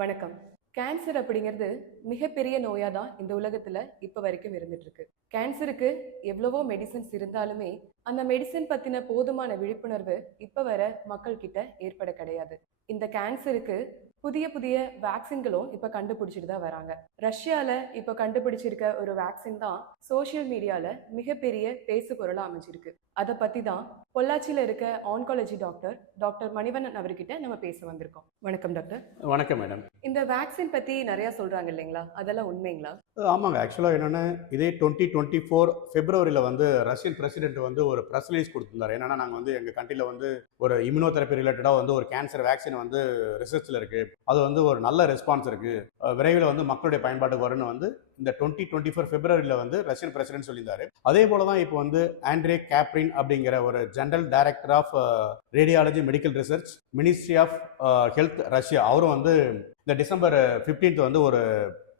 வணக்கம். கேன்சர் அப்படிங்கிறது மிகப்பெரிய நோயா தான் இந்த உலகத்துல இப்ப வரைக்கும் இருந்துட்டு இருக்கு. கேன்சருக்கு எவ்வளவோ மெடிசின்ஸ் இருந்தாலுமே, அந்த மெடிசின் பத்தின போதுமான விழிப்புணர்வு இப்ப வர மக்கள் கிட்ட ஏற்பட கிடையாது. இந்த கேன்சருக்கு புதிய புதிய வேக்சின்களும் இப்ப கண்டுபிடிச்சிட்டு தான் வராங்க. ரஷ்யால இப்ப கண்டுபிடிச்சிருக்க ஒரு வேக்சின் தான் சோஷியல் மீடியால மிகப்பெரிய பேசு பொருளா அமைஞ்சிருக்கு. அதை பத்தி தான் பொள்ளாச்சியில இருக்க ஆன்காலஜி டாக்டர் மணிவண்ணன் அவர்கிட்ட நம்ம பேச வந்திருக்கோம். வணக்கம் டாக்டர். வணக்கம் மேடம். இந்த வேக்சின் பத்தி நிறைய சொல்றாங்க இல்லைங்களா? அதெல்லாம் உண்மைங்களா? ஆமாங்க. ஆக்சுவலாக என்னென்னா, இதே 2024 பிப்ரவரியில் வந்து ரஷ்யன் பிரசிடென்ட் வந்து ஒரு ப்ரெஸ் ரிலீஸ் கொடுத்துருந்தார். என்னென்னா, நாங்கள் வந்து எங்கள் கண்ட்ரியில் வந்து ஒரு இம்யூனோதெரப்பி ரிலேட்டடாக வந்து ஒரு கேன்சர் வேக்சின் வந்து ரிசர்ச்சில் இருக்குது, அது வந்து ஒரு நல்ல ரெஸ்பான்ஸ் இருக்குது, விரைவில் வந்து மக்களுடைய பயன்பாட்டுக்கு வரும்னு வந்து இந்த 2024 பிப்ரவரியில் வந்து ரஷ்யன் பிரசிடென்ட் சொல்லியிருந்தாரு. அதே போல தான் இப்போ வந்து ஆண்ட்ரே கேப்ரின் அப்படிங்கிற ஒரு general director of radiology medical research, ministry of health Russia, அவரும் வந்து இந்த டிசம்பர் 15 வந்து ஒரு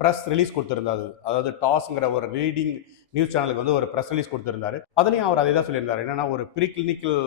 ப்ரெஸ் ரிலீஸ் கொடுத்துருந்தாரு. அதாவது டாஸ்ங்கிற ஒரு ரீடிங் நியூஸ் சேனலுக்கு வந்து ஒரு ப்ரெஸ் ரிலீஸ் கொடுத்துருந்தாரு. அதுலேயும் அவர் அதே தான் சொல்லியிருந்தார். என்னன்னா, ஒரு ப்ரீ கிளினிக்கல்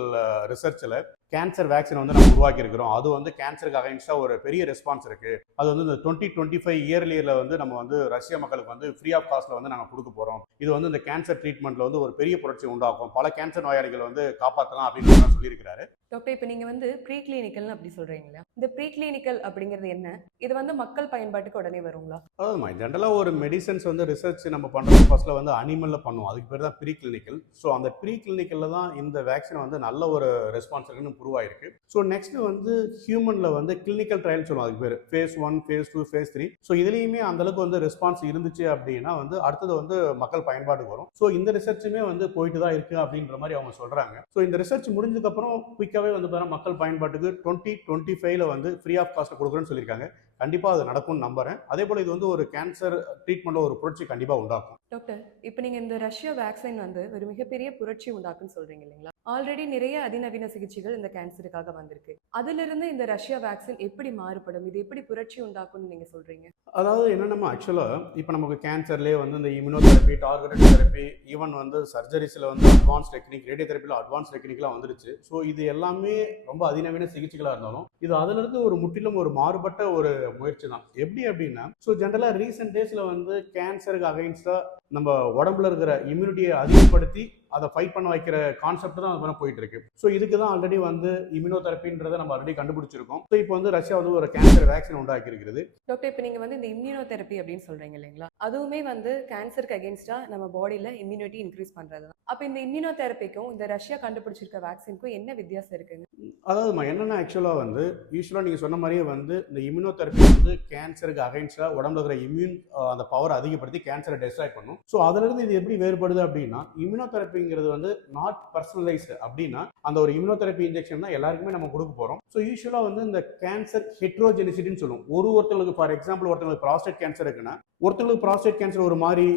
ரிசர்ச்சில் கேன்சர் வேக்சின் வந்து நம்ம உருவாக்கி இருக்கிறோம், அது வந்து கேன்சருக்கு அகைன்ஸ்டாக ஒரு பெரிய ரெஸ்பான்ஸ் இருக்கு, அது வந்து இந்த 2025 இயர்ல வந்து நம்ம வந்து ரஷ்ய மக்களுக்கு வந்து ஃப்ரீ ஆஃப் காஸ்ட்ல வந்து நாங்கள் கொடுக்க போறோம், இது வந்து இந்த கேன்சர் ட்ரீட்மெண்ட்ல வந்து ஒரு பெரிய புரட்சி உண்டாக்கும், பல கேன்சர் நோயாளிகள் வந்து காப்பாற்றலாம் அப்படின்னு சொல்லியிருக்கிறாரு. டாக்டர், இப்போ நீங்க வந்து ப்ரீ கிளினிக்கல்னு அப்படி சொல்றீங்களா? இந்த ப்ரீ கிளினிக்கல் அப்படிங்கிறது என்ன? இது வந்து மக்கள் பயன்பாட்டுக்கு உடனே வருங்களா? அதாவது ஜென்ரலாக ஒரு மெடிசன்ஸ் வந்து ரிசர்ச் நம்ம பண்ணுறது ஃபர்ஸ்ட்ல வந்து அனிமலில் பண்ணுவோம், அதுக்கு பேர் தான் ப்ரீ கிளினிக்கல். ஸோ அந்த ப்ரீ கிளினிக்கலில் தான் இந்த வேக்சின் வந்து நல்ல ஒரு ரெஸ்பான்ஸ் இருக்குன்னு ப்ரூவ் ஆயிருக்கு. ஸோ நெக்ஸ்ட் வந்து ஹியூமனில் வந்து கிளினிக்கல் ட்ரையல் சொல்லுவோம், அதுக்கு பேர் ஃபேஸ் 1, ஃபேஸ் 2, ஃபேஸ் 3. ஸோ இதுலேயுமே அந்தளவுக்கு வந்து ரெஸ்பான்ஸ் இருந்துச்சு அப்படின்னா வந்து அடுத்தது வந்து மக்கள் பயன்பாட்டுக்கு வரும். ஸோ இந்த ரிசர்ச்சுமே வந்து போயிட்டு தான் இருக்கு அப்படின்ற மாதிரி அவங்க சொல்றாங்க. ஸோ இந்த ரிசர்ச் முடிஞ்சதுக்கப்புறம் குயிக்காகவே வந்து மக்கள் பயன்பாட்டுக்கு 2025 வந்து ஃப்ரீ ஆஃப் காஸ்ட் கொடுக்குறேன்னு சொல்லியிருக்காங்க. கண்டிப்பாக அது நடக்கும்னு நம்புறேன். அதே போல இது வந்து ஒரு கேன்சர் ட்ரீட்மெண்ட்ல ஒரு புரட்சி கண்டிப்பாக உண்டாக்கும். டாக்டர், இப்போ நீங்க இந்த ரஷ்யா வேக்சின் வந்து ஒரு மிகப்பெரிய புரட்சி உண்டாக்குன்னு சொல்றீங்க இல்லைங்களா? ஆல்ரெடி நிறைய அதிநவீன சிகிச்சைகள் இந்த கேன்சருக்காக வந்திருக்கு. அதுல இருந்து இந்த ரஷ்யா வேக்சின் எப்படி மாறுபடும், இது எப்படி புரட்சி உண்டாக்கும்னு நீங்க சொல்றீங்க? அதாவது என்னென்னா, ஆக்சுவலா இப்போ நமக்கு கேன்சர்லேயே வந்து இந்த இம்யூனோதெரப்பி, டார்கெட்டட் தெரப்பி, ஈவன் வந்து சர்ஜரிஸில் வந்து அட்வான்ஸ் டெக்னிக், ரேடியோ தெரப்பியில் அட்வான்ஸ் டெக்னிக்லாம் வந்துருச்சு. ஸோ இது எல்லாமே ரொம்ப அதிநவீன சிகிச்சைகளாக இருந்தாலும் இது அதிலிருந்து ஒரு முற்றிலும் ஒரு மாறுபட்ட ஒரு முயற்சி தான். எப்படி அப்படின்னா, ஸோ ஜென்ரலாக ரீசெண்ட் டேஸில் வந்து கேன்சருக்கு அகைன்ஸ்டாக நம்ம உடம்புல இருக்கிற இம்யூனிட்டியை அதிகப்படுத்தி அதை ஃபைட் பண்ண வைக்கிற கான்செப்ட் தான் அது போயிட்டு இருக்கு. ஸோ இதுக்கு தான் ஆல்ரெடி வந்து இம்யூனோதெரப்பின்றதை நம்ம ஆல்ரெடி கண்டுபிடிச்சிருக்கோம். ஸோ இப்போ வந்து ரஷ்யா வந்து ஒரு கேன்சர் வேக்சின் உண்டாக்கி இருக்கிறது. டாக்டர், இப்போ நீங்க வந்து இந்த இம்யூனோதெரப்பி அப்படின்னு சொல்றீங்க இல்லைங்களா? அதுவுமே வந்து கேன்சருக்கு அகைன்ஸ்டா நம்ம பாடியில இம்யூனிட்டி இன்க்ரீஸ் பண்றது தான். அப்போ இந்த இம்யூனோதெரப்பிக்கும் இந்த ரஷ்யா கண்டுபிடிச்சிருக்க வேக்சினுக்கும் என்ன வித்தியாசம் இருக்குங்க? அதாவது என்னன்னா, ஆக்சுவலாக வந்து யூஸ்வலாக நீங்கள் சொன்ன மாதிரியே வந்து இந்த இம்யூனோதெரப்பி வந்து கேன்சருக்கு அகைன்ஸ்டாக உடம்புல இருக்கிற இம்யூன் அந்த பவர் அதிகப்படுத்தி கேன்சரை டெஸ்ட்ராய் பண்ணும். ஸோ அதுலேருந்து இது எப்படி வேறுபடுது அப்படின்னா, இம்யூனோதெரப்பிங்கிறது வந்து நாட் பர்சனலைஸ்டு. அப்படின்னா அந்த ஒரு இம்யூனோதெரப்பி இன்ஜெக்ஷன் தான் எல்லாருக்குமே நம்ம கொடுக்க போகிறோம். ஸோ யூஸ்வலாக வந்து இந்த கேன்சர் ஹெட்ரோஜெனிசிட்டின்னு சொல்லுவோம். ஒருத்தங்களுக்கு ஃபார் எக்ஸாம்பிள் ஒருத்தங்களுக்கு ப்ராஸ்டேட் கேன்சர் இருக்குன்னா, ஒருத்தங்களுக்கு ப்ராஸ்டேட் கேன்சர் ஒரு மாதிரி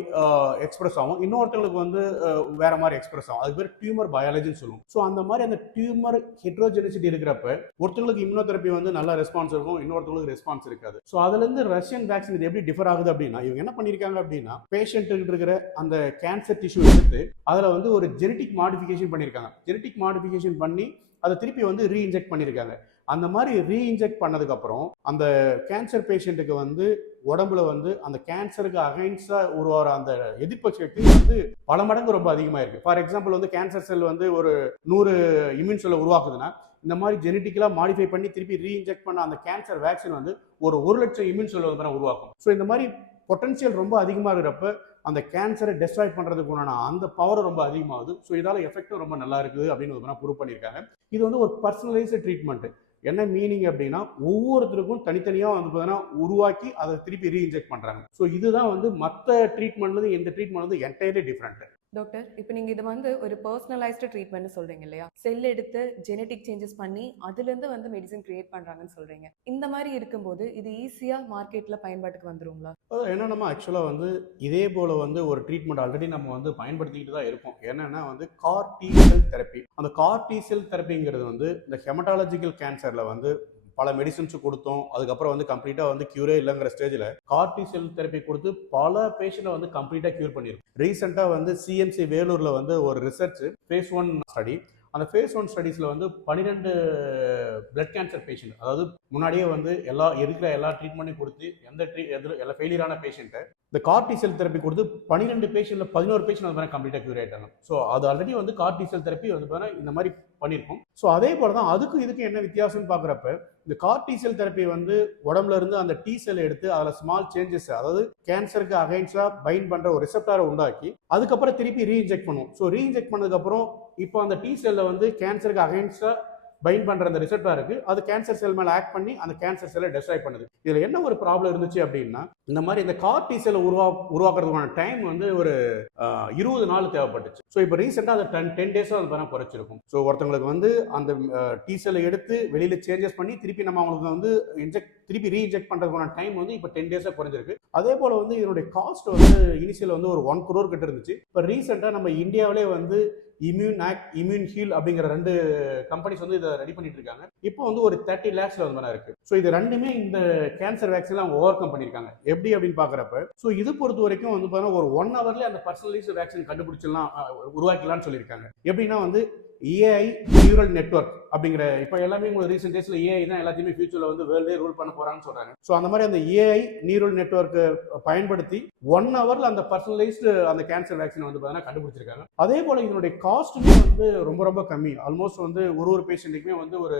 எக்ஸ்பிரஸ் ஆகும், இன்னொருத்தங்களுக்கு வந்து வேற மாதிரி எக்ஸ்பிரஸ் ஆகும். அது பேர் டியூமர் பயாலஜின்னு சொல்லுவோம். ஸோ அந்த மாதிரி அந்த டியூமர் ஹெட்ரோஜெனிசிட்டி இருக்கிறப்ப ஒருத்தங்களுக்கு இம்யூனோதெரப்பி வந்து நல்ல ரெஸ்பான்ஸ் இருக்கும், இன்னொருத்தங்களுக்கு ரெஸ்பான்ஸ் இருக்காது. ஸோ அதுல இருந்து ரஷ்யன் வேக்சின் இது எப்படி டிஃபர் ஆகுது அப்படின்னா, இவங்க என்ன பண்ணிருக்காங்க அப்படின்னா, பேஷண்ட் இருக்கிற அந்த கேன்சர் டிஷ்யூ எடுத்து அதுல வந்து ஒரு ஜெனடிக் மாடிஃபிகேஷன் பண்ணியிருக்காங்க. ஜெனடிக் மாடிஃபிகேஷன் பண்ணி அதை திருப்பி வந்து ரீஇன்ஜெக்ட் பண்ணியிருக்காங்க. அந்த மாதிரி ரீஇன்ஜெக்ட் பண்ணதுக்கு அப்புறம் அந்த கேன்சர் பேஷண்ட்டுக்கு வந்து உடம்புல வந்து அந்த கேன்சருக்கு அகைன்ஸ்டா உருவாகிற அந்த எதிர்ப்பு சக்தி வந்து பல மடங்கு ரொம்ப அதிகமாக இருக்கு. ஃபார் எக்ஸாம்பிள் வந்து கேன்சர் செல் வந்து ஒரு 100 இம்யூன் செல்லை உருவாக்குதுன்னா, இந்த மாதிரி ஜெனட்டிக்கலா மாடிஃபை பண்ணி திருப்பி ரீஇன்ஜெக்ட் பண்ண அந்த கேன்சர் வேக்சின் வந்து ஒரு 1,00,000 இம்யூன் செல் வந்து உருவாக்கும். ஸோ இந்த மாதிரி பொட்டன்ஷியல் ரொம்ப அதிகமாக இருக்கிறப்ப அந்த கேன்சரை டெஸ்ட்ராய் பண்றதுக்கு உண்டான அந்த பவர் ரொம்ப அதிகமாகுது. ஸோ இதால எஃபெக்டும் ரொம்ப நல்லா இருக்குது அப்படின்னு ப்ரூவ் பண்ணியிருக்காங்க. இது வந்து ஒரு பர்சனலைஸ்டு ட்ரீட்மெண்ட். என்ன மீனிங் அப்படின்னா, ஒவ்வொருத்தருக்கும் தனித்தனியாக வந்து பார்த்தீங்கன்னா உருவாக்கி அதை திருப்பி ரீஇன்ஜெக்ட் பண்றாங்க. ஸோ இதுதான் வந்து மற்ற ட்ரீட்மெண்ட்ல இந்த ட்ரீட்மெண்ட் வந்து என்டையர்லி டிஃப்ரெண்ட். டாக்டர், இப்போ நீங்க இது வந்து ஒரு பர்சனலைஸ்டு ட்ரீட்மெண்ட் சொல்றீங்க இல்லையா? செல் எடுத்து ஜெனடிக் சேஞ்சஸ் பண்ணி அதுலேருந்து வந்து மெடிசன் கிரியேட் பண்றாங்கன்னு சொல்றீங்க. இந்த மாதிரி இருக்கும்போது இது ஈஸியா மார்க்கெட்ல பயன்பாட்டுக்கு வந்துருங்களா? என்னன்னா, ஆக்சுவலா வந்து இதே போல வந்து ஒரு ட்ரீட்மெண்ட் ஆல்ரெடி நம்ம வந்து பயன்படுத்திக்கிட்டு தான் இருக்கோம். என்னன்னா வந்து கார் டி செல் தெரப்பி. அந்த கார் டி செல் தெரப்பிங்கிறது வந்து இந்த ஹெமட்டாலஜிக்கல் கேன்சர்ல வந்து பல மெடிசன்ஸ் கொடுத்தோம், அதுக்கப்புறம் வந்து கம்ப்ளீட்டா வந்து கியூரே இல்லைங்கிற ஸ்டேஜில் கார்டி செல் தெரப்பி கொடுத்து பல பேஷண்ட்டை வந்து கம்ப்ளீட்டா கியூர் பண்ணிருக்கு. ரீசெண்டா வந்து சிஎம்சி வேலூர்ல வந்து ஒரு ரிசர்ச் ஃபேஸ் 1 ஸ்டடி, அந்த ஃபேஸ் 1 ஸ்டடீஸில் வந்து 12 பிளட் கேன்சர் பேஷண்ட், அதாவது முன்னாடியே வந்து இருக்கிற எல்லா ட்ரீட்மெண்ட்டையும் கொடுத்து எல்லாம் ஃபெயிலியரான பேஷண்ட்டை இந்த கார் டி செல் தெரப்பி கொடுத்து 12 பேஷண்ட்ல 11 பேஷண்ட் வந்து கம்ப்ளீட்டாக க்யூர் ஆகிட்டாங்க. ஸோ அது ஆல்ரெடி வந்து கார் டி செல் தெரப்பி வந்து இந்த மாதிரி பண்ணியிருக்கோம். ஸோ அதே போல தான் அதுக்கும் இதுக்கு என்ன வித்தியாசம்னு பார்க்குறப்ப இந்த கார் டி செல் தெரப்பி வந்து உடம்புல இருந்து அந்த டி செல் எடுத்து அதில் ஸ்மால் சேஞ்சஸ், அதாவது கேன்சருக்கு அகைன்ஸ்டா பைண்ட் பண்ற ஒரு ரிசெப்டாரை உண்டாக்கி அதுக்கப்புறம் திருப்பி ரீஇன்ஜெக்ட் பண்ணுவோம். ஸோ ரீஇன்ஜெக்ட் பண்ணதுக்கப்புறம் இப்போ அந்த டி செல்ல வந்து கேன்சருக்கு அகைன்ஸ்டா பைண்ட் பண்ற அந்த ரிசெப்டார் இருக்கு, அது கேன்சர் செல் மேல ஆக்ட் பண்ணி அந்த கேன்சர் செல்லை டெஸ்ட்ராய் பண்ணுது. இதுல என்ன ஒரு ப்ராப்ளம் இருந்துச்சு அப்படின்னா, இந்த மாதிரி இந்த கார் டி செல்லை உருவாக்குறதுக்கான டைம் வந்து ஒரு 20 நாள் தேவைப்பட்டுச்சு. ஸோ இப்போ ரீசெண்டாக அதை 10 டேஸாக அது குறைச்சிருக்கும். ஸோ ஒருத்தவங்களுக்கு வந்து அந்த டி செல்லை எடுத்து வெளியில சேஞ்சஸ் பண்ணி திருப்பி நம்ம அவங்களுக்கு வந்து திருப்பி ரீஇன்ஜெக்ட் பண்றதுக்கான டைம் வந்து இப்போ 10 டேஸாக குறைஞ்சிருக்கு. அதே போல வந்து இதனுடைய காஸ்ட் வந்து இனிஷியல் வந்து ஒரு 1 crore கிட்ட இருந்துச்சு. இப்போ ரீசெண்டாக நம்ம இந்தியாவிலே வந்து இம்யூன் ஹீல் அப்படிங்கிற 2 கம்பெனிஸ் வந்து இதை ரெடி பண்ணிட்டு இருக்காங்க. இப்போ வந்து ஒரு 30 lakhsல வந்து இருக்கு. ஸோ இது ரெண்டுமே இந்த கேன்சர் வேக்சின் அவங்க ஓவர் கம் பண்ணியிருக்காங்க. எப்படி அப்படின்னு பாக்குறப்ப ஸோ இது பொறுத்த வரைக்கும் வந்து பார்த்தீங்கன்னா ஒரு 1 hourல அந்த பர்சனலைஸ்டு வேக்சின் கண்டுபிடிச்சிடலாம், உருவாக்கலாம்னு சொல்லியிருக்காங்க. எப்படின்னா வந்து ஏஐ நியூரல் நெட்வொர்க் அப்படிங்கிற, இப்போ எல்லாமே உங்களுக்கு ரீசெண்ட் டேஸ்ல ஏஐ தான் எல்லாத்தையுமே ஃபியூச்சர்ல வந்து வேர்ல்டே ரூல் பண்ண போறாங்கன்னு சொல்றாங்க. ஸோ அந்த மாதிரி அந்த ஏஐ நியூரல் நெட்வொர்க் பயன்படுத்தி 1 hourல அந்த பர்சனலைஸ்டு அந்த கேன்சர் வேக்சின் வந்து பார்த்தீங்கன்னா கண்டுபிடிச்சிருக்காங்க. அதே போல இதனுடைய காஸ்ட்டுமே வந்து ரொம்ப ரொம்ப கம்மி. ஆல்மோஸ்ட் வந்து ஒரு பேஷண்ட்டுக்குமே வந்து ஒரு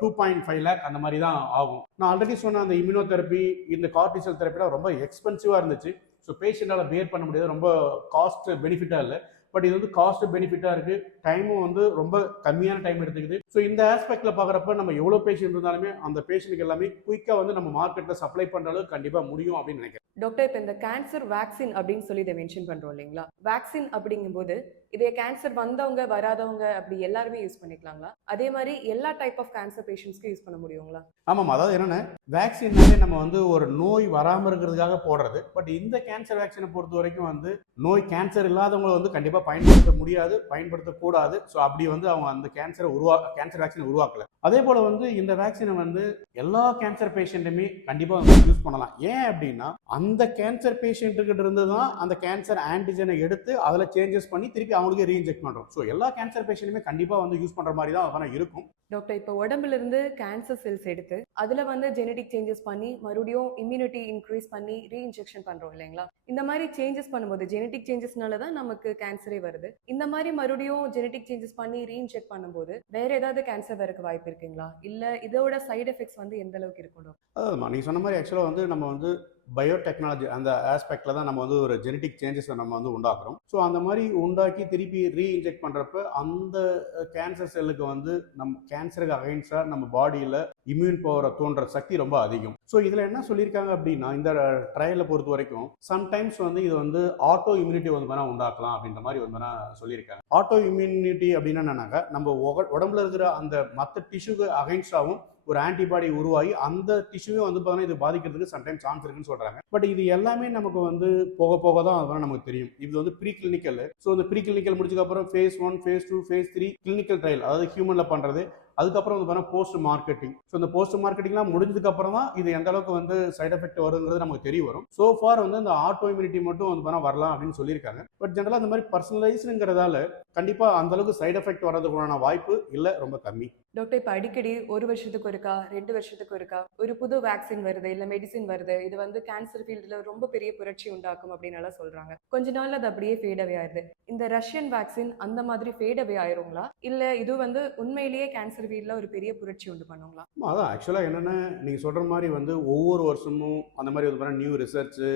2.5 lakh அந்த மாதிரி தான் ஆகும். நான் ஆல்ரெடி சொன்ன அந்த இம்யூனோதெரப்பி, இந்த கார்டிசல் தெரப்பிலாம் ரொம்ப எக்ஸ்பென்சிவா இருந்துச்சு. ஸோ பேஷண்டால பேர் பண்ண முடியாது, ரொம்ப காஸ்ட் பெனிஃபிட்டா இல்லை. பட் இது வந்து காஸ்ட் பெனிஃபிட்டா இருக்கு, டைமும் வந்து ரொம்ப கம்மியான டைம் எடுத்துக்குது. ஸோ இந்த ஆஸ்பெக்ட்ல பாக்குறப்ப நம்ம எவ்வளவு பேஷண்ட் இருந்தாலுமே அந்த பேஷண்ட்டுக்கு எல்லாமே குயிக்கா வந்து நம்ம மார்க்கெட்ல சப்ளை பண்ற அளவுக்கு கண்டிப்பா முடியும் அப்படின்னு நினைக்கிறேன். டாக்டர், இப்போ இந்த கேன்சர் வேக்சின் அப்படின்னு சொல்லி இதை மென்ஷன் பண்றோம் இல்லைங்களா? வேக்சின் அப்படிங்கும்போது இதே கேன்சர் வந்தவங்க வராதவங்க அப்படி எல்லாருமே யூஸ் பண்ணிக்கலாங்களா? அதே மாதிரி எல்லா டைப் ஆஃப் கேன்சர் பேஷண்ட்ஸ்க்கு யூஸ் பண்ண முடியுங்களா? ஆமாம், அதாவது என்னன்னா வேக்சின்னாலே நம்ம வந்து ஒரு நோய் வராமல் இருக்கிறதுக்காக போடுறது. பட் இந்த கேன்சர் வேக்சினை பொறுத்த வரைக்கும் வந்து நோய் கேன்சர் இல்லாதவங்களை வந்து கண்டிப்பாக பயன்படுத்த முடியாது, பயன்படுத்தக்கூடாது. ஸோ அப்படி வந்து அவங்க அந்த கேன்சர் வேக்சினை உருவாக்கல. அதே போல வந்து இந்த வேக்சினை வந்து எல்லா கேன்சர் பேஷண்ட்டுமே கண்டிப்பாக யூஸ் பண்ணலாம். ஏன் அப்படின்னா அந்த கேன்சர் பேஷண்ட்டுக்கிட்ட இருந்து தான் அந்த கேன்சர் ஆன்டிஜனை எடுத்து அதில் சேஞ்சஸ் பண்ணி திருப்பி அவங்களுக்கு ரீஇன்ஜெக்ட் பண்ணுறோம். ஸோ எல்லா கேன்சர் பேஷண்ட்டுமே கண்டிப்பாக வந்து யூஸ் பண்ணுற மாதிரி தான் இருக்கும். டாக்டர், இப்போ உடம்புல இருந்து கேன்சர் செல்ஸ் எடுத்து அதுல வந்து ஜெனடிக் சேஞ்சஸ் பண்ணி மறுபடியும் இம்யூனிட்டி இன்க்ரீஸ் பண்ணி ரீஇன்ஜெக்ஷன் பண்றோம் இல்லைங்களா? இந்த மாதிரி சேஞ்சஸ் பண்ணும்போது ஜெனடிக் சேஞ்சஸ்னால தான் நமக்கு கேன்சரே வருது. இந்த மாதிரி மறுபடியும் ஜெனடிக் சேஞ்சஸ் பண்ணி ரீஇன்ஜெக்ட் பண்ணும்போது வேற ஏதாவது கேன்சர் வரக்கு வாய்ப்பு இருக்குங்களா? இல்ல இதோட சைடு எஃபெக்ட்ஸ் வந்து எந்த அளவுக்கு இருக்கும்? அதாவதுமா நீங்க சொன்ன மாதிரி ஆக்சுவலாக வந்து நம்ம வந்து பயோடெக்னாலஜி அந்த ஆஸ்பெக்ட்ல தான் நம்ம வந்து ஒரு ஜெனடிக் சேஞ்சஸை நம்ம வந்து உண்டாக்குறோம். ஸோ அந்த மாதிரி உண்டாக்கி திருப்பி ரீஇன்ஜெக்ட் பண்றப்ப அந்த கேன்சர் செல்லுக்கு வந்து நம்ம கேன்சருக்கு அகைன்ஸ்டா நம்ம பாடியில இம்யூன் பவரை தோன்ற சக்தி ரொம்ப அதிகம். ஸோ இதுல என்ன சொல்லியிருக்காங்க அப்படின்னா இந்த ட்ரையலை பொறுத்த வரைக்கும் சம்டைம்ஸ் வந்து இது வந்து ஆட்டோ இம்யூனிட்டி வந்து வேணா உண்டாக்கலாம் அப்படின்ற மாதிரி வந்து வேணா சொல்லியிருக்காங்க. ஆட்டோ இம்யூனிட்டி அப்படின்னா என்னன்னாக்கா நம்ம உடம்புல இருக்கிற அந்த மற்ற டிஷ்யூக்கு அகைன்ஸ்டாவும் ஒரு ஆன்டிபாடி உருவாகி அந்த டிஷ்யூவே வந்து பார்த்தீங்கன்னா இது பாதிக்கிறதுக்கு சம்டைம்ஸ் சான்ஸ் இருக்குன்னு சொல்றாங்க. பட் இது எல்லாமே நமக்கு வந்து போக போக தான் அதெல்லாம் நமக்கு தெரியும். இது வந்து ப்ரீ கிளினிக்கல். ஸோ இந்த ப்ரீ கிளினிக்கல் முடிச்சதுக்கு அப்புறம் phase 1, phase 2, phase 3 clinical trial, அதாவது ஹியூமன்ல பண்றது. அதுக்கப்புறம் வந்து பார்த்தீங்கன்னா போஸ்ட் மார்க்கெட்டிங். ஸோ இந்த போஸ்ட் மார்க்கெட்டிங்லாம் முடிஞ்சதுக்கு அப்புறம் தான் இது எந்த அளவுக்கு வந்து சைட் எஃபெக்ட் வருங்கிறது நமக்கு தெரிய வரும். ஸோ ஃபார் வந்து இந்த ஆட்டோ இம்யூனிட்டி மட்டும் வந்து பார்த்தீங்கன்னா வரலாம் அப்படின்னு சொல்லியிருக்காங்க. பட் ஜெனரலாக இந்த மாதிரி பர்சனலைஸ்ங்கிறதால கண்டிப்பா அந்த அளவுக்கு சைட் எஃபெக்ட் வர்றதுக்கான வாய்ப்பு இல்லை, ரொம்ப கம்மி. டாக்டர், இப்போ அடிக்கடி 1 வருஷத்துக்கு ஒருக்கா 2 வருஷத்துக்கு ஒருக்கா ஒரு புது வேக்சின் வருது, இல்லை மெடிசின் வருது, இது வந்து கேன்சர் ஃபீல்டில் ரொம்ப பெரிய புரட்சி உண்டாக்கும் அப்படின்னு எல்லாம் சொல்றாங்க. கொஞ்ச நாள் அது அப்படியே ஃபேட் அவே ஆயிருது. இந்த ரஷ்யன் வேக்சின் அந்த மாதிரி ஃபேட் அவே ஆயிருங்களா? இல்லை இது வந்து உண்மையிலேயே கேன்சர் ஃபீல்டில் ஒரு பெரிய புரட்சி உண்டு பண்ணுங்களா? அதான் ஆக்சுவலாக என்னென்னா நீங்கள் சொல்கிற மாதிரி வந்து ஒவ்வொரு வருஷமும் அந்த மாதிரி வந்து நியூ ரிசர்ச்சு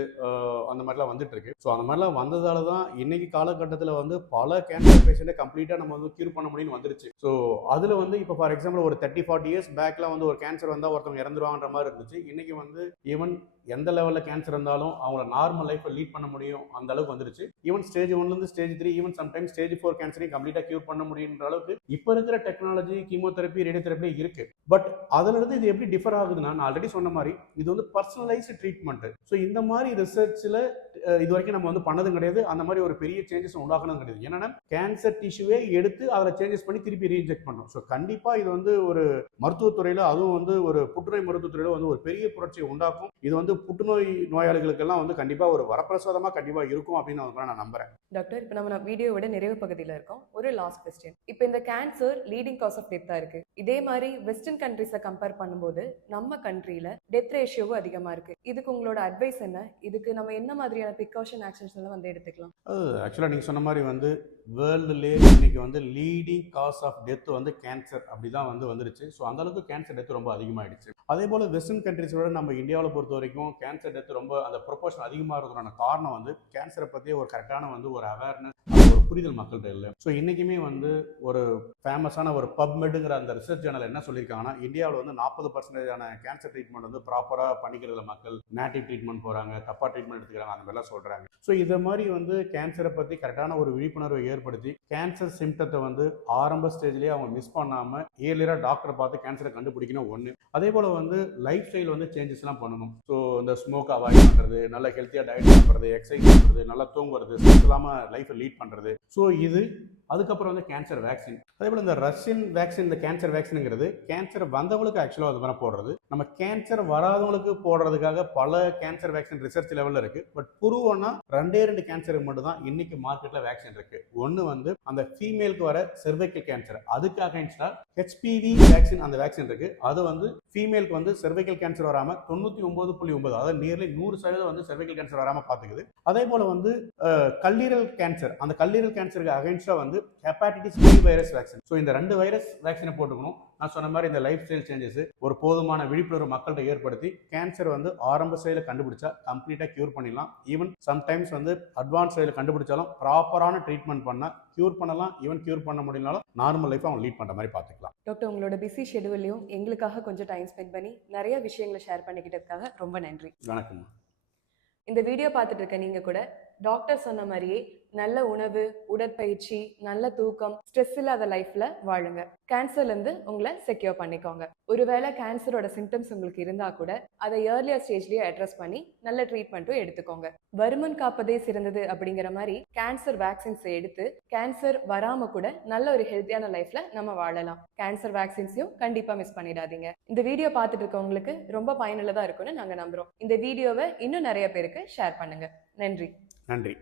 அந்த மாதிரிலாம் வந்துட்டு இருக்கு. ஸோ அந்த மாதிரிலாம் வந்ததால தான் இன்னைக்கு காலகட்டத்தில் வந்து பல கேன்சர் பேஷண்ட்டை கம்ப்ளீட்டாக நம்ம வந்து கியூர் பண்ண முடியும்னு வந்துருச்சு. ஸோ அதில் வந்து இப்போ ஃபார் எக்ஸாம்பிள் ஒரு 30-40 இயர்ஸ் பேக்ல வந்து ஒரு கேன்சர் வந்தால் ஒருத்தவங்க இறந்துருவாங்கன்ற மாதிரி இருந்துச்சு. இன்னைக்கு வந்து ஈவன் எந்த லெவலில் கேன்சர் இருந்தாலும் அவங்கள நார்மல் லைஃப்பை லீட் பண்ண முடியும், அந்த அளவுக்கு வந்துருச்சு. Even stage 1 stage 3, even sometimes stage 4 கேன்சரையும் கம்ப்ளீட்டாக கியூர் பண்ண முடியுன்ற அளவுக்கு இப்போ இருக்கிற டெக்னாலஜி, கீமோதெரப்பி, ரேடியோதெரப்பி இருக்கு. பட் அதுல இருந்து இது எப்படி டிஃபர் ஆகுதுன்னா, நான் ஆல்ரெடி சொன்ன மாதிரி இது வந்து பர்சனலைஸ்டு ட்ரீட்மெண்ட். ஸோ இந்த மாதிரி ரிசர்ச்சில் இது வரைக்கும் நம்ம வந்து பண்ணதும் கிடையாது, அந்த மாதிரி ஒரு பெரிய சேஞ்சஸ் உண்டாக்கணும் கிடையாது. என்னன்னா கேன்சர் டிஷ்யூவே எடுத்து அதில் சேஞ்சஸ் பண்ணி திருப்பி ரீஇன்ஜெக்ட் பண்ணோம். ஸோ கண்டிப்பா இது வந்து ஒரு மருத்துவத்துறையில், அதுவும் வந்து ஒரு புற்றுநோய் மருத்துவத்துறையில் வந்து ஒரு பெரிய புரட்சியை உண்டாக்கும். இது வந்து புற்றுநோய் நோயாளிகளுக்கெல்லாம் வந்து கண்டிப்பாக ஒரு வரப்பிரசாதமாக கண்டிப்பாக இருக்கும் அப்படின்னு நான் நம்புகிறேன். டாக்டர், இப்போ நம்ம வீடியோவோட நிறைவு பகுதியில் இருக்கோம். ஒரு லாஸ்ட் கொஸ்டின். இப்போ இந்த கேன்சர் லீடிங் காஸ் ஆஃப் டெத்தாக இருக்கு. இதே மாதிரி வெஸ்டர்ன் கண்ட்ரிஸை கம்பேர் பண்ணும்போது நம்ம கண்ட்ரியில் டெத் ரேஷியோவும் அதிகமாக இருக்கு. இதுக்கு உங்களோட அட்வைஸ் என்ன? இதுக்கு நம்ம என்ன மாதிரியான ப்ரிகாஷன் ஆக்ஷன்ஸ் எல்லாம் வந்து எடுத்துக்கலாம்? ஆக்சுவலாக நீங்கள் சொன்ன மாதிரி வந்து வேர்ல்டுலேயே இன்னைக்கு வந்து லீடிங் காஸ் ஆஃப் டெத் வந்து கேன்சர் அப்படி தான் வந்து வந்துருச்சு. ஸோ அந்தளவுக்கு கேன்சர் டெத் ரொம்ப அதிகமாகிடுச்சு. அதே போல் வெஸ்டர்ன் கண்ட்ரிஸோட நம்ம இந்தியாவில் பொறுத்த வரைக்கும் கேன்சர் டெத் ரொம்ப அந்த ப்ரொபோர்ஷன் அதிகமாக இருக்கிறான காரணம் வந்து கேன்சரை பற்றிய ஒரு கரெக்டான வந்து ஒரு அவேர்னஸ், ஒரு புரிதல் மக்கள்கிட்ட இல்லை. ஸோ இன்றைக்குமே வந்து ஒரு ஃபேமஸான ஒரு பப்மெட்டுங்கிற அந்த ரிசர்ச் ஜேர்னல் என்ன சொல்லியிருக்காங்கன்னா, இந்தியாவில் வந்து 40% கேன்சர் ட்ரீட்மெண்ட் வந்து ப்ராப்பராக பண்ணிக்கிறதுல மக்கள் நேட்டிவ் ட்ரீட்மெண்ட் போகிறாங்க, தப்பாக ட்ரீட்மெண்ட் எடுத்துக்கிறாங்க, அந்த மாதிரிலாம் சொல்கிறாங்க. ஸோ இதை மாதிரி வந்து கேன்சரை பற்றி கரெக்டான ஒரு விழிப்புணர்வை ஏற்படுத்தி கேன்சர் சிம்டத்தை வந்து ஆரம்ப ஸ்டேஜ்லேயே அவங்க மிஸ் பண்ணாமல் ஏர்லியராக டாக்டரை பார்த்து கேன்சரை கண்டுபிடிக்கணும் ஒன்று. அதே போல் வந்து லைஃப் ஸ்டைல் வந்து சேஞ்சஸ்லாம் பண்ணணும். ஸோ இந்த ஸ்மோக் அவாய்ட் பண்ணுறது, நல்ல ஹெல்த்தியாக டயட் பண்ணுறது, எக்ஸசைஸ் பண்ணுறது, நல்லா தூங்குறது, ஸ்ட்ரெஸ் இல்லாமல் லைஃப்பை லீட் பண்ணுறது. ஸோ இது அதுக்கப்புறம் வந்து கேன்சர் வேக்சின். அதே போல் இந்த ரஷ்யன் வேக்சின், இந்த கேன்சர் வேக்சினுங்கிறது கேன்சர் வந்தவங்களுக்கு ஆக்சுவலாக அது மாதிரி போடுறது. நம்ம கேன்சர் வராதவங்களுக்கு போடுறதுக்காக பல கேன்சர் வேக்சின் ரிசர்ச் லெவலில் இருக்குது. பட் புருவன்னா 2 கேன்சருக்கு மட்டும் தான் இன்னைக்கு மார்க்கெட்டில் வேக்சின் இருக்குது. ஒன்று வந்து அந்த ஃபீமேலுக்கு வர செர்வைக்கல் கேன்சர், அதுக்கு அகைன்ஸ்டாக ஹெச்பிவி வேக்சின், அந்த வேக்சின் இருக்குது. அது வந்து ஃபீமேலுக்கு வந்து செர்வைக்கல் கேன்சர் வராமல் 99.9, அதாவது நியர்லி 100% வந்து செர்வைக்கல் கேன்சர் வராமல் பார்த்துக்குது. அதே போல் வந்து கல்லீரல் கேன்சர், அந்த கல்லீரல் கேன்சருக்கு அகைன்ஸ்டாக வந்து hepatitis B virus vaccine. So இந்த 2 வைரஸ் வேக்சினை போட்டுக்கணும். நான் சொன்ன மாதிரி இந்த லைஃப் ஸ்டைல் சேஞ்சஸ், ஒரு போதுமான விழிப்புணர்வு மக்கள்கிட்ட ஏற்படுத்தி கேன்சர் வந்து ஆரம்ப ஸ்டைலில் கண்டுபிடிச்சா கம்ப்ளீட்டாக கியூர் பண்ணிடலாம். ஈவன் சம்டைம்ஸ் வந்து அட்வான்ஸ் ஸ்டைலில் கண்டுபிடிச்சாலும் ப்ராப்பரான ட்ரீட்மெண்ட் பண்ணால் கியூர் பண்ணலாம். ஈவன் கியூர் பண்ண முடியலனாலும் நார்மல் லைஃப் அவங்க லீட் பண்ணுற மாதிரி பார்த்துக்கலாம். டாக்டர், உங்களோட பிஸி ஷெடியூல்லையும் எங்களுக்காக கொஞ்சம் டைம் ஸ்பெண்ட் பண்ணி நிறைய விஷயங்களை ஷேர் பண்ணிக்கிட்டதுக்காக ரொம்ப நன்றி. வணக்கம். இந்த வீடியோ பார்த்துட்டு இருக்க நீங்க கூட டாக்டர் சொன்ன மாதிரியே நல்ல உணவு, உடற்பயிற்சி, நல்ல தூக்கம், ஸ்ட்ரெஸ் இல்லாத லைஃப்ல வாழுங்க. கேன்சர்ல இருந்து உங்களை செக்யூர் பண்ணிக்கோங்க. ஒருவேளை கேன்சரோட சிம்டம்ஸ் உங்களுக்கு இருந்தா கூட அதை ஏர்லியர் ஸ்டேஜ்லயே அட்ரஸ் பண்ணி நல்ல ட்ரீட்மெண்ட்டும் எடுத்துக்கோங்க. வருமன் காப்பதே சிறந்தது அப்படிங்கிற மாதிரி கேன்சர் வேக்சின்ஸை எடுத்து கேன்சர் வராம கூட நல்ல ஒரு ஹெல்த்தியான லைஃப்ல நம்ம வாழலாம். கேன்சர் வேக்சின்ஸையும் கண்டிப்பா மிஸ் பண்ணிடாதீங்க. இந்த வீடியோ பார்த்துட்டு இருக்கவங்களுக்கு ரொம்ப பயனுள்ளதா இருக்கும்னு நாங்க நம்புறோம். இந்த வீடியோவை இன்னும் நிறைய பேருக்கு ஷேர் பண்ணுங்க. நன்றி. நன்றி.